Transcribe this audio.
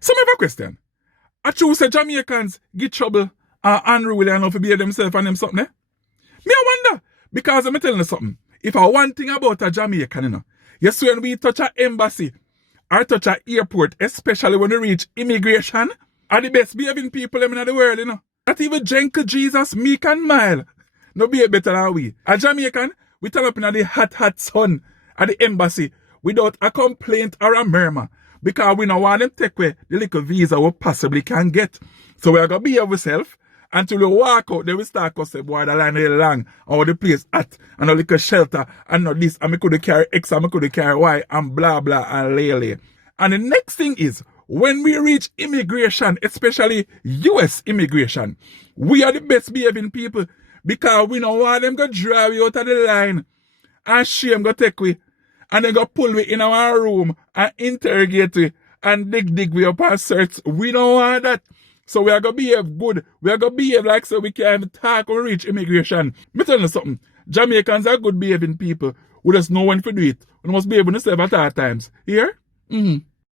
So I have a question. I choose say Jamaicans get trouble and unruly enough to be themselves and them something, eh? Me I wonder. Because I'm telling you something. If I one thing about a Jamaican, you see when we touch an embassy or touch an airport, especially when we reach immigration, are the best behaving people in the world, Not even gentle Jesus, meek and mild. No be better than we. A Jamaican, we turn up in the hot sun at the embassy without a complaint or a murmur. Because we don't want them take away the little visa we possibly can get. So we are going to behave ourselves until we walk out, then we start to say, boy, the line is long, or the place hot, and a little shelter, and not this, and I could carry X, and I could carry Y, and blah, blah, and lay. And the next thing is, when we reach immigration, especially US immigration, we are the best behaving people, because we don't want them to drive you out of the line, and shame go take we, and then go pull we in our room, and interrogate we, and dig we up and search. We don't want that. So we are going to behave good. We are going to behave like so we can even talk or reach immigration. Me tell you something. Jamaicans are good behaving people. We just know when to do it. We must behave on ourselves at all times. Here?